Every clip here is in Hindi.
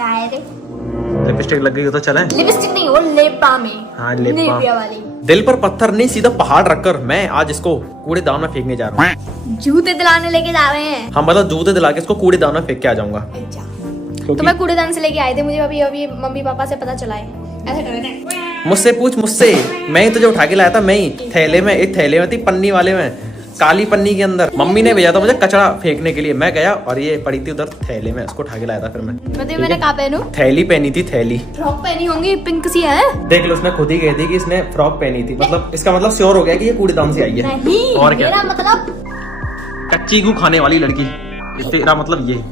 शायद लिपस्टिक लग गई हो तो चले। लिपस्टिक नहीं, वो लिप बाम है। हाँ, लिप बाम निविया वाली। दिल पर पत्थर नहीं, सीधा पहाड़ रखकर मैं आज इसको कूड़ेदान में फेंकने जा रहा हूँ। जूते दिलाने लेके जा रहे हैं हम मतलब जूते दिला के इसको कूड़ेदान में फेंक के आ जाऊंगा। तो मैं कूड़ेदान से लेके आए थे, मुझे अभी मम्मी पापा से पता चला है। ऐसे कर रहे थे। मुझसे पूछ, मुझसे मैं ही तुझे उठा के लाया था, मैं ही थैले में, एक थैले में थी पन्नी वाले में, काली पन्नी के अंदर। मम्मी ने भेजा था मुझे कचरा फेंकने के लिए, मैं गया और ये पड़ी थी उधर थैले में, उसको उठा के लाया था फिर मैं। मैंने कहा पहनू? थैली पहनी थी, थैली। फ्रॉक पहनी होंगी, पिंक सी है। देख लो, उसने खुद ही कह दी कि इसने फ्रॉक पहनी थी, मतलब इसका मतलब श्योर हो गया कि ये कूड़ेदान से आई है। नहीं, और क्या, मेरा मतलब कच्ची गू खाने वाली लड़की, तेरा मतलब ये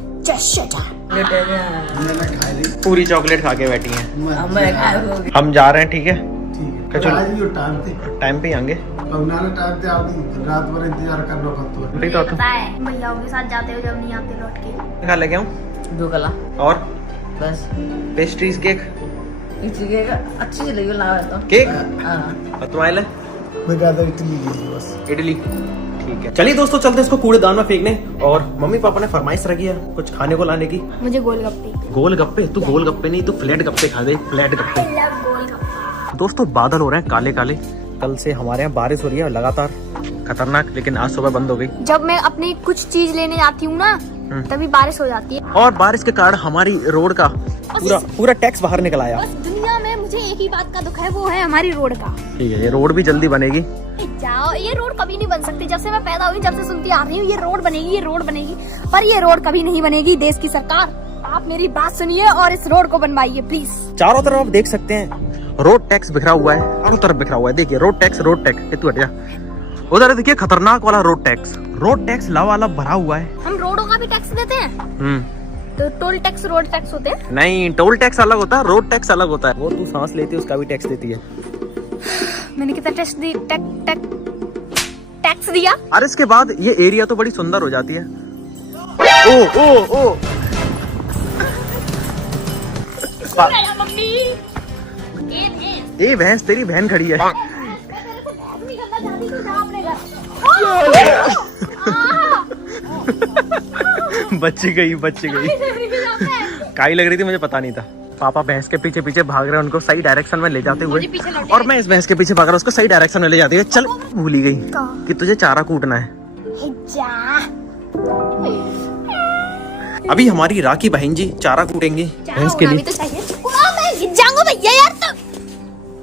पूरी चॉकलेट खा के बैठी है। हम जा रहे हैं, ठीक है? टाइम पे आएंगे। रात भर इंतजार करना पड़ता है। भैयाओं के साथ जाते हो जब नहीं आते लौट के। खा लेके आऊं? 2 कला और बस। पेस्ट्रीज, केक अच्छी चलेगी ना तो केक। हाँ। और तुम्हारे मैं ज्यादा इडली लीजिए बस। इडली, ठीक है। चलिए दोस्तों, चलते हैं इसको कूड़ेदान में फेंकने। और मम्मी पापा ने फरमाइश रखी है कुछ खाने को लाने की। मुझे गोलगप्पे। गोलगप्पे? तू गोलगप्पे नहीं, तू फ्लैट गप्पे खा दे, फ्लैट गप्पे। दोस्तों बादल हो रहे हैं काले काले, कल से हमारे यहाँ बारिश हो रही है लगातार, खतरनाक, लेकिन आज सुबह बंद हो गई। जब मैं अपनी कुछ चीज लेने जाती हूँ ना, तभी बारिश हो जाती है। और बारिश के कारण हमारी रोड का पूरा टैक्स बाहर निकल आया। बस दुनिया में मुझे एक ही बात का दुख है, वो है हमारी रोड का। ठीक है, ये रोड भी जल्दी बनेगी। जाओ, ये रोड कभी नहीं बन सकती। जब से मैं पैदा हुई, जब से सुनती आ रही हूँ ये रोड बनेगी, ये रोड बनेगी, पर ये रोड कभी नहीं बनेगी। देश की सरकार, आप मेरी बात सुनिए और इस रोड को बनवाइए प्लीज। चारों तरफ आप देख सकते हैं रोड टैक्स बिखरा हुआ है, चारों तरफ बिखरा हुआ है। देखिए रोड टैक्स, तू हट जा। उधर देखिए खतरनाक वाला रोड टैक्स लावा भरा हुआ है। हम रोडों का भी टैक्स देते हैं। तो टोल टैक्स, रोड टैक्स होते हैं? नहीं, टोल टैक्स अलग होता है, रोड टैक्स अलग होता है। वो तू सांस लेती है उसका भी टैक्स देती है। मैंने कितना टैक्स दिया? और इसके बाद ये एरिया तो बड़ी सुंदर हो जाती है। ओ ओ ओ मम्मी, ए भैंस, तेरी बहन खड़ी है। बच्ची गई काई लग रही थी, मुझे पता नहीं था। पापा भैंस के पीछे पीछे भाग रहे हैं, उनको सही डायरेक्शन में ले जाते हुए, और मैं इस भैंस के पीछे भाग रहा हूँ, उसको सही डायरेक्शन में ले जाती है। चल, भूल ही गई कि तुझे चारा कूटना है। अभी हमारी राखी बहन जी चारा कूटेंगी भैंस के लिए। भैया यार,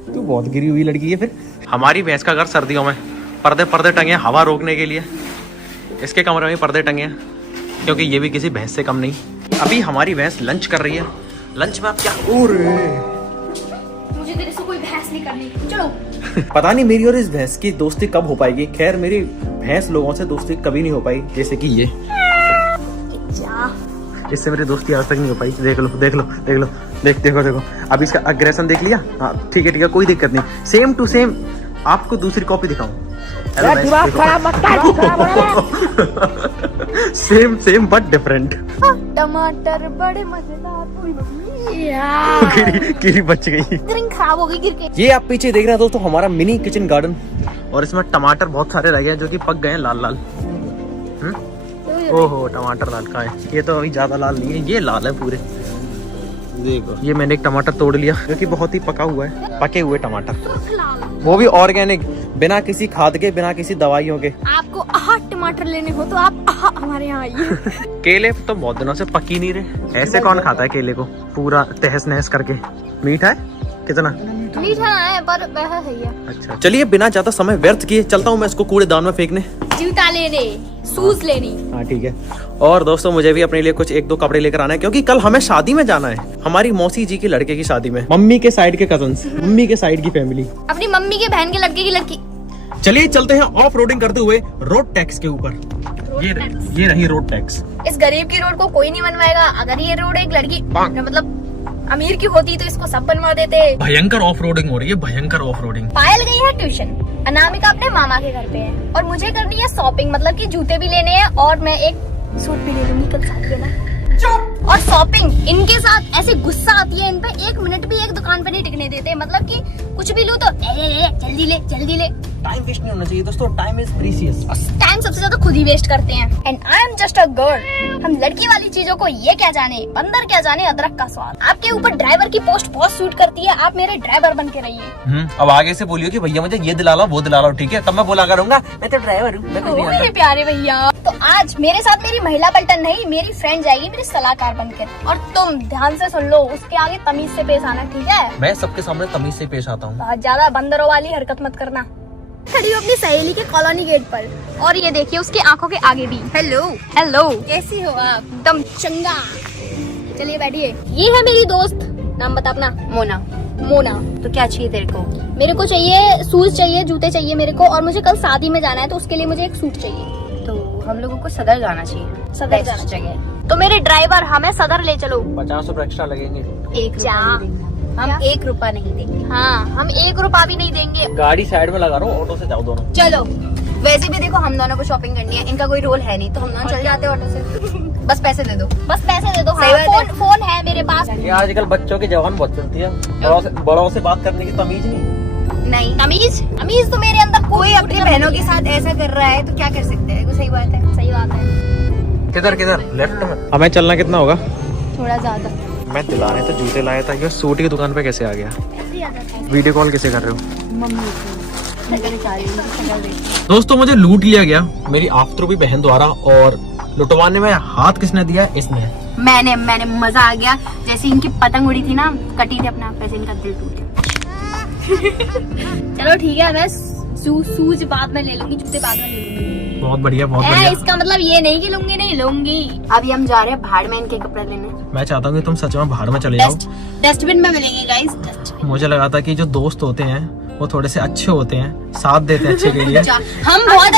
तू बहुत गिरी हुई लड़की है। फिर हमारी भैंस का घर सर्दियों में पर्दे टंगे हवा रोकने के लिए। इसके कमरे में पर्दे टंगे हैं, क्योंकि ये भी किसी भैंस से कम नहीं। अभी हमारी भैंस लंच कर रही है। लंच में आप क्या? मुझे तेरे से कोई बहस नहीं करनी, चलो। पता नहीं मेरी और इस भैंस की दोस्ती कब हो पाएगी। खैर, मेरी भैंस लोगों से दोस्ती कभी नहीं हो पाई, जैसे कि ये। इससे मेरी दोस्ती आज तक नहीं हो पाई। देखो। अब इसका अग्रेशन देख लिया। हाँ, ठीक है, कोई दिक्कत नहीं। सेम टू सेम आपको दूसरी कॉपी दिखाऊं? Same but different. टमाटर बड़े मजेदार। कीरी बच गई, खराब हो गई गिर के। ये आप पीछे देख रहे हैं दोस्तों, हमारा मिनी किचन गार्डन, और इसमें टमाटर बहुत सारे रह गए जो कि पक गए हैं लाल। ओहो, टमाटर लाल का है। ये तो अभी ज्यादा लाल नहीं है, ये लाल है पूरे। देखो, ये मैंने एक टमाटर तोड़ लिया जो कि बहुत ही पका हुआ है, पके हुए टमाटर, वो भी ऑर्गेनिक, बिना किसी खाद के, बिना किसी दवाइयों के। आपको टमाटर लेने हो तो आप हमारे यहाँ आइए। केले तो बहुत दिनों से पक ही नहीं रहे। ऐसे कौन खाता है केले को पूरा तहस नहस करके? मीठा है कितना? मीठा है पर वह है। अच्छा, चलिए बिना ज्यादा समय व्यर्थ किए चलता हूँ मैं इसको कूड़ेदान में फेंकने। जूता लेने, शूज लेनी। हाँ ठीक है। और दोस्तों मुझे भी अपने लिए कुछ 1-2 कपड़े लेकर आना है, क्योंकि कल हमें शादी में जाना है, हमारी मौसी जी के लड़के की शादी में। मम्मी के साइड के कजन्स, मम्मी के साइड की फैमिली, अपनी मम्मी के बहन के लड़के की लड़की। चलिए चलते हैं ऑफ रोडिंग करते हुए रोड टैक्स के ऊपर। ये रही रोड टैक्स। इस गरीब की रोड को कोई नहीं बनवाएगा। अगर ये रोड एक लड़की मतलब अमीर की होती तो इसको सब बनवा देते। भयंकर ऑफ रोडिंग हो रही है, भयंकर ऑफ रोडिंग। पायल गई है ट्यूशन, अनामिका अपने मामा के घर पे है, और मुझे करनी है शॉपिंग, मतलब कि जूते भी लेने हैं, और मैं एक सूट भी ले लूंगी कल शादी में। और शॉपिंग। इनके साथ ऐसे गुस्सा आती है इन पे, 1 मिनट भी एक दुकान पे नहीं टिकने देते। मतलब कि कुछ भी लूं तो ले, जल्दी ले। टाइम वेस्ट नहीं होना चाहिए दोस्तों, टाइम इज प्रीशियस। टाइम सबसे ज्यादा खुद ही वेस्ट करते हैं। And I am just a girl. हम लड़की वाली चीजों को ये क्या जाने, बंदर क्या जाने अदरक का स्वाद। आपके ऊपर ड्राइवर की पोस्ट बहुत सूट करती है, आप मेरे ड्राइवर बन के रहिए। अब आगे से बोलियो कि भैया मुझे ये दिला लो वो दिला लो, ठीक है? तब मैं बोला करूंगा मैं तो ड्राइवर हूँ, मैं कुछ नहीं मेरे प्यारे भैया। तो आज मेरे साथ मेरी महिला पलटन नहीं, मेरी फ्रेंड जाएगी मेरी सलाहकार बनकर। और तुम ध्यान से सुन लो, उसके आगे तमीज से पेश आना, ठीक है? मैं सबके सामने तमीज से पेश आता हूँ। बहुत ज्यादा बंदरों वाली हरकत मत करना। खड़ी हूँ अपनी सहेली के कॉलोनी गेट पर, और ये देखिए उसकी आंखों के आगे भी। हेलो कैसी हो आप? एकदम चंगा। चलिए बैठिए। ये है मेरी दोस्त, नाम बता अपना। मोना। तो क्या चाहिए तेरे को? मेरे को चाहिए शूज चाहिए, जूते चाहिए मेरे को, और मुझे कल शादी में जाना है तो उसके लिए मुझे एक सूट चाहिए। तो हम लोगों को सदर जाना चाहिए। सदर जाना चाहिए तो मेरे ड्राइवर हमें सदर ले चलो। 50 रुपए एक्स्ट्रा लगेंगे। 1 रुपया नहीं देंगे हम, 1 रुपया नहीं देंगे। हाँ, हम 1 रुपया भी नहीं देंगे। गाड़ी साइड में लगा रहा हूँ, ऑटो से जाओ दोनों। चलो, वैसे भी देखो हम दोनों को शॉपिंग करनी है, इनका कोई रोल है नहीं, तो हम दोनों चल जाते हैं ऑटो से। बस पैसे दे दो। सही बात है। फोन है मेरे पास। ये आजकल बच्चों की जवान बहुत चलती है, बड़ों से बात करने की तमीज नहीं। तमीज तो मेरे अंदर कोई अपनी बहनों के साथ ऐसा कर रहा है तो क्या कर सकते हैं? सही बात है। किधर लेफ्ट में? हमें चलना कितना होगा? थोड़ा ज्यादा। मैं दिलाने तो जूते लाया था, ये सूट की दुकान पे कैसे आ गया? वीडियो कॉल कैसे कर रहे हो? दोस्तों मुझे लूट लिया गया मेरी आफ्टर भी बहन द्वारा, और लुटवाने में हाथ किसने दिया है? इसने। मैंने मजा आ गया। जैसे इनकी पतंग उड़ी थी ना, कटी थी अपना, वैसे इनका दिल टूट गया। चलो ठीक है, मैं सूज बाद में ले लूंगी, जूते बाद में ले लूंगी। बहुत बढ़िया। इसका मतलब ये नहीं कि लूंगी नहीं लूंगी। अभी हम जा रहे हैं भाड़ में इनके कपड़े लेने। मैं चाहता हूँ कि तुम सच में भाड़ में चले जाओ। डस्टबिन में मिलेंगे गाइस। मुझे लगा था कि जो दोस्त होते हैं वो थोड़े से अच्छे होते हैं, साथ देते हैं अच्छे के लिए। हम बहुत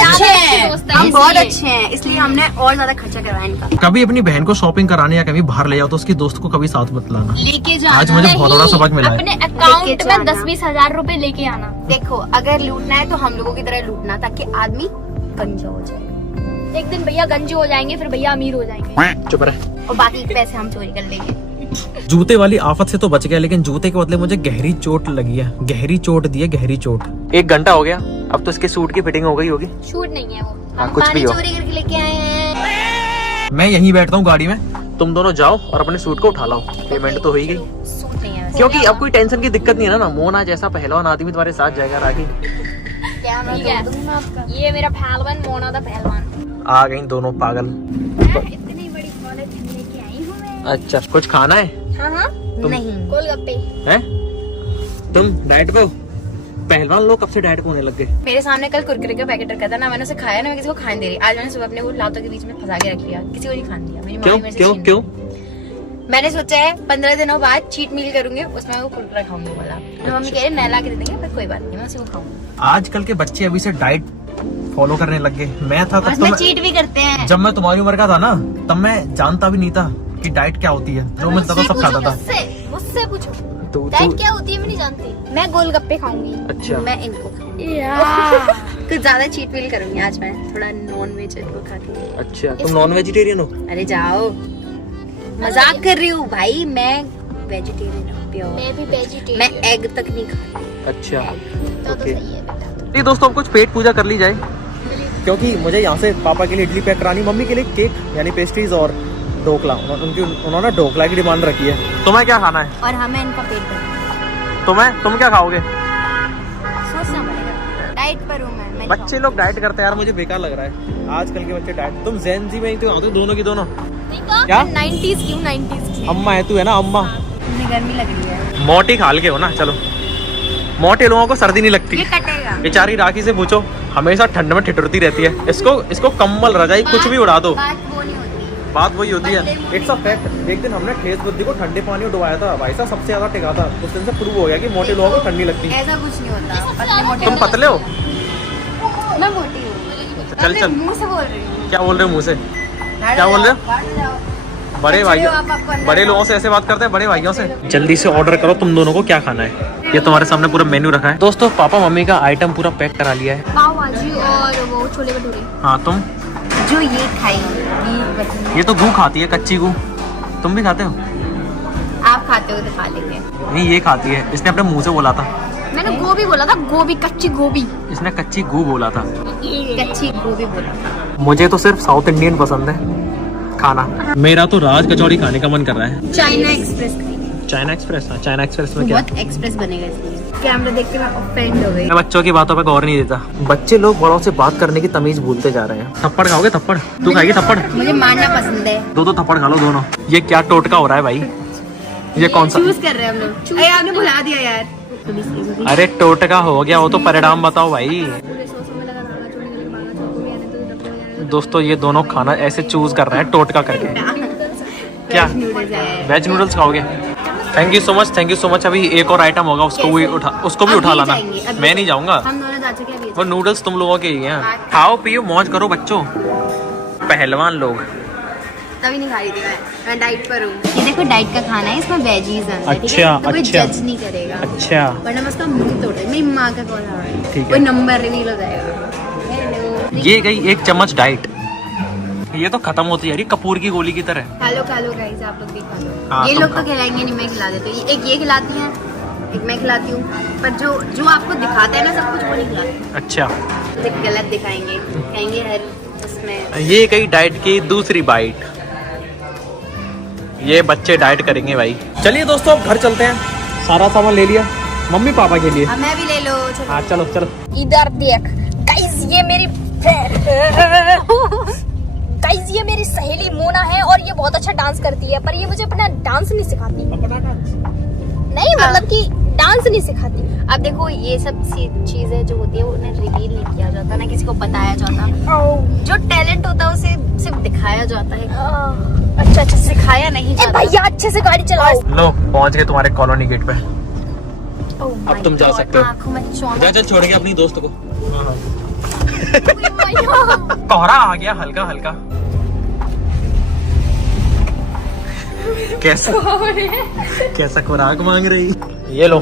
अच्छे हैं, इसलिए हमने और ज्यादा खर्चा करवाया इनका। कभी अपनी बहन को शॉपिंग कराने या कभी बाहर ले जाओ तो उसकी दोस्त को कभी साथ मत लाना। लेके जाना। आज मुझे बहुत बड़ा सबक मिला है। अपने अकाउंट में 10-20 हजार रूपए लेके आना। देखो, अगर लूटना है तो हम लोगों की तरह लूटना, ताकि आदमी गंजा हो जाए। एक दिन भैया गंजे हो जाएंगे, फिर भैया अमीर हो जाएंगे। चुप रहे। और बाकी के पैसे हम चोरी कर लेंगे। जूते वाली आफत से तो बच गया, लेकिन जूते के बदले मुझे गहरी चोट लगी है। गहरी चोट दी है, गहरी चोट। 1 घंटा हो गया, अब तो इसके सूट की फिटिंग हो गई होगी। शूट नहीं है वो, हाँ, कुछ भी हो। चोरी करके लेके आए हैं। मैं यहीं बैठता हूँ गाड़ी में, तुम दोनों जाओ और अपने सूट को उठा लाओ। पेमेंट तो हो ही गई, सूट नहीं है वैसे। क्योंकि अब कोई टेंशन की दिक्कत नहीं है ना। मोना जैसा पहलवान आदमी तुम्हारे साथ जाएगा। राखी क्या मैं ठीक है। दे दूं आपका? ये मेरा पहलवान, मोना था पहलवान। आ गई दोनों पागल। इतनी बड़ी कॉलेज लेके आई हूँ मैं। अच्छा, कुछ खाना है? हाँ, नहीं। गोलगप्पे। हैं? तुम डाइट पे हो? पहलवान लोग कब से डाइट पे होने लग गए? मेरे सामने कल कुरकुरे का पैकेट रखा था ना, मैंने उसे खाया ना, मैं किसी को खाने दे रही। आज मैंने सुबह अपने वो लातों के बीच में फंसा के रख लिया, किसी को नहीं खाने दिया। मेरी मम्मी मेरे से छीन क्यों? ली। मैंने सोचा है 15 दिनों बाद चीट मील करूंगी, उसमें वो कुरकुरा खाऊंगी वाला। तो मम्मी कह रही नया ला के दे देंगे, पर कोई बात नहीं, मैं उसी को खाऊंगी। आजकल के बच्चे अभी से डाइट फॉलो करने लग गए। मैं था तब तो चीट भी करते हैं। जब मैं तुम्हारी उम्र का था ना, तब मैं जानता भी नहीं था कि डाइट क्या होती है। जो मिलता था सब खाता था। मुझसे पूछो तो डाइट क्या होती है, मैं नहीं जानती। मैं गोलगप्पे खाऊंगी। अच्छा, मैं इनको खाऊंगी। कुछ ज्यादा चीट मील करूंगी आज मैं, थोड़ा नॉन वेज इनको खा के। अच्छा, तुम नॉन वेजिटेरियन हो? अरे जाओ, मजाक कर रही हूँ भाई, मैं वेजिटेरियन हूँ प्योर। मैं भी वेजिटेरियन। मैं एग तक नहीं खाती। अच्छा, तो ओके। सही है बेटा। ये दोस्तों, अब कुछ पेट पूजा कर ली जाए, क्योंकि मुझे यहाँ से पापा के लिए इडली पैक करानी, मम्मी के लिए केक यानी पेस्ट्रीज और ढोकला। उन्होंने ढोकला की डिमांड रखी है। तुम्हें क्या खाना है? और हमें इनका पेट भरना। तुम क्या खाओगे? सोचना पड़ेगा, डाइट पर हूँ मैं। बच्चे लोग डाइट करते हैं यार, मुझे बेकार लग रहा है आजकल के बच्चे डाइट। तुम जेन जी में ही तो आते हो, दोनों की दोनों। क्या? 90s की हूँ, 90s की। अम्मा है, तू है ना अम्मा। इतनी गर्मी लग रही है। मोटी खाल के हो ना। चलो, मोटे लोगों को सर्दी नहीं लगती। ये कटेगा। बेचारी राखी से पूछो, हमेशा ठंड में ठिठुरती रहती है। इसको कंबल रजाई कुछ भी उड़ा दो, बात वो नहीं होती। बात वही होती है। It's a fact. एक दिन हमने ठेस बुद्धि को ठंडे पानी में डुबाया था, भाई साहब सबसे ज्यादा टिका था। उस दिन से प्रूव हो गया कि मोटे लोगों को ठंड नहीं लगती। ऐसा कुछ नहीं होता, पतले मोटे। तुम पतले हो? मैं मोटी हूँ। चल मुंह से बोल रही हूँ। क्या बोल रहे हो मुँह से? क्या बोल रहे हो? बड़े भाइयों, बड़े लोगों से ऐसे बात करते हैं, बड़े भाइयों से। जल्दी से ऑर्डर करो, तुम दोनों को क्या खाना है। ये तुम्हारे सामने पूरा मेन्यू रखा है। दोस्तों, पापा मम्मी का आइटम पूरा पैक करा लिया है। पाव भाजी और वो छोले भटूरे। हाँ, तुम जो ये खाई ये तो गू खाती है, कच्ची गू। तुम भी खाते हो? आप खाते हो तो खा लेंगे। नहीं ये खाती है, इसने अपने मुंह से बोला था। मैंने गोभी बोला था, गोभी, कच्ची गोभी। इसने कच्ची गू बोला था। कच्ची गोभी बोला। मुझे तो सिर्फ साउथ इंडियन पसंद है खाना। मेरा तो राज कचौड़ी खाने का मन कर रहा है। चाइना एक्सप्रेस खाएंगे। China express? हाँ, चाइना एक्सप्रेस में क्या? बहुत एक्सप्रेस बनेगा इसलिए। कैमरा देख के मैं ऑफेंड हो गई। मैं बच्चों की बातों पे गौर नहीं देता। बच्चे लोग बड़ों से बात करने की तमीज भूलते जा रहे हैं। थप्पड़ खाओगे? थप्पड़? तू खाएगी थप्पड़? मुझे मारना पसंद है। दो थप्पड़ खा लो दोनों। ये क्या टोटका हो रहा है भाई? ये कौन सा? चूज कर रहे हैं हम लोग। अरे आपने भुला दिया यार। अरे टोटका हो गया, वो तो परिणाम बताओ भाई। दोस्तों ये दोनों खाना ऐसे चूज कर रहे हैं टोटका करके। क्या वेज नूडल्स खाओगे? Thank you so much. अभी एक और आइटम होगा, उसको भी उठा लाना। मैं नहीं जाऊंगा, हम दोनों जा चुके हैं। वो नूडल्स तुम लोगों के ही हैं। खाओ पियो मौज करो बच्चों। पहलवान लोग। तभी नहीं खा रही थी मैं डाइट पर हूँ। ये देखो डाइट का खाना है, इसमें वेजीज अंदर, ठीक है? अच्छा, तो कोई अच्छा। जज नहीं करेगा। अच्छा वरना मैं उसका मुंह तोड़ दूंगी। मेरी माँ का कॉल आ रहा है, ठीक है। कोई नंबर रिवील हो जाएगा। हेलो। ये गई 1 चम्मच डाइट। ये तो खत्म होती है यार, कपूर की गोली की तरह। खा लो गाइस, आप लोग भी खा लो। हाँ, ये तुम लोग तो खा। खिलाएंगे नहीं, मैं खिला देती हूँ। एक ये खिलाती हैं, एक मैं खिलाती हूँ। पर जो आपको दिखाता है ना सब कुछ, वो नहीं खिलाते। अच्छा गलत दिखाएंगे, कहेंगे हर उसमें। ये गई डाइट की दूसरी बाइट। ये बच्चे डाइट करेंगे भाई। चलिए दोस्तों अब घर चलते हैं। सारा सामान ले लिया मम्मी पापा के लिए। अब मैं भी ले लो। हाँ चलो चलो। इधर देख गाइस, ये मेरी गाइस ये मेरी सहेली मोना है और ये बहुत अच्छा डांस करती है, पर ये मुझे अपना डांस नहीं सिखाती। अपना डांस? नहीं मतलब कि डांस नहीं सिखाती। अब देखो ये सब चीजें जो होती है वो उन्हें रिवील नहीं किया जाता, ना किसी को बताया जाता। जो टैलेंट होता है उसे सिर्फ दिखाया जाता है। अच्छा सिखाया नहीं ए जाता। भैया अच्छे से गाड़ी चलाओ। लो पहुंच गए तुम्हारे कॉलोनी गेट पे। Oh अब my तुम जा God, सकते हो। आँखों में चौंक। जा चल छोड़ के अपनी दोस्त को। कोहरा आ गया हल्का हल्का। कैसा खुराक मांग रही? ये लो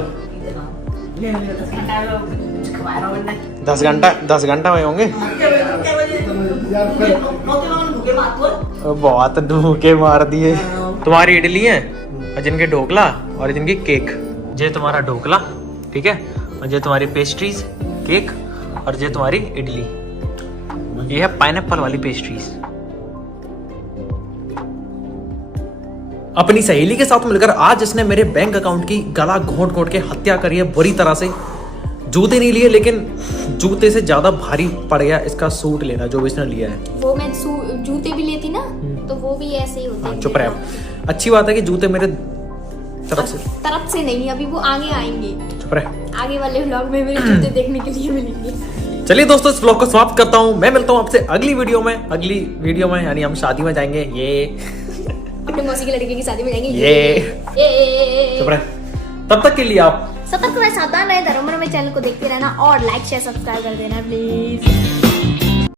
10 घंटा हुए होंगे। बहुत धूके मार दिए। तुम्हारी इडली है और जिनके ढोकला और जिनकी केक। ये तुम्हारा ढोकला, ठीक है, और ये तुम्हारी पेस्ट्रीज केक, और ये तुम्हारी इडली। ये है पाइनएप्पल वाली पेस्ट्रीज। अपनी सहेली के साथ मिलकर आज इसने मेरे बैंक अकाउंट की गला घोंट घोंट के हत्या करी है बुरी तरह से। जूते नहीं लिए, लेकिन जूते से ज्यादा भारी पड़ गया इसका सूट लेना जो भी इसने लिया है। वो मैं जूते भी लेती ना तो वो भी ऐसे ही होते हैं। चुप रहे। अच्छी बात है कि जूते मेरे तरफ से नहीं, अभी वो आगे आएंगे। चुप रहे। आगे वाले व्लॉग में मेरे जूते देखने के लिए मिलेंगे। चलिए दोस्तों इस व्लॉग को समाप्त करता हूँ। मैं मिलता हूँ आपसे अगली वीडियो में। यानी हम शादी में जाएंगे। ये अपने मौसी के लड़के की शादी में जाएंगे। ये चुप रहे। तब तक के लिए आप सतर्क रहे, सावधान रहे, धर्मरमय चैनल को देखते रहना और लाइक शेयर सब्सक्राइब कर देना प्लीज।